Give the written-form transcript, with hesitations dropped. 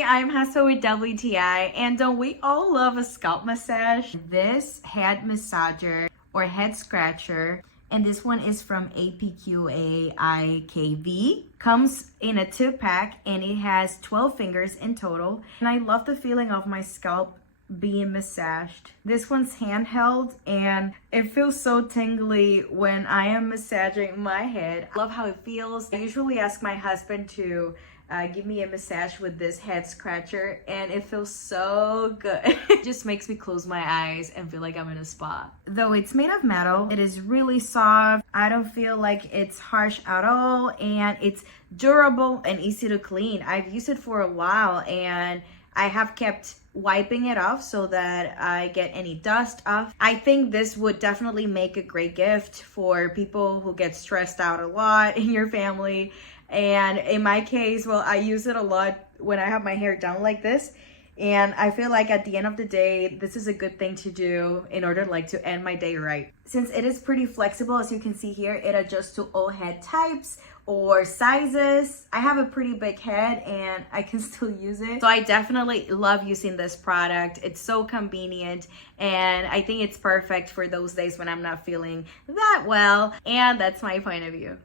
Hi, I'm Hasso with WTI, and don't we all love a scalp massage? This head massager or head scratcher, and this one is from APQAIKV, comes in a 2-pack and it has 12 fingers in total. And I love the feeling of my scalp being massaged. This one's handheld and it feels so tingly when I am massaging my head. I love how it feels. I usually ask my husband to give me a massage with this head scratcher and it feels so good. It just makes me close my eyes and feel like I'm in a spa. Though it's made of metal, it is really soft. I don't feel like it's harsh at all, and it's durable and easy to clean. I've used it for a while and I have kept wiping it off so that I get any dust off. I think this would definitely make a great gift for people who get stressed out a lot in your family. And in my case, well, I use it a lot when I have my hair down like this. And I feel like at the end of the day, this is a good thing to do in order to end my day right. Since it is pretty flexible, as you can see here, it adjusts to all head types or sizes. I have a pretty big head and I can still use it. So I definitely love using this product. It's so convenient and I think it's perfect for those days when I'm not feeling that well. And that's my point of view.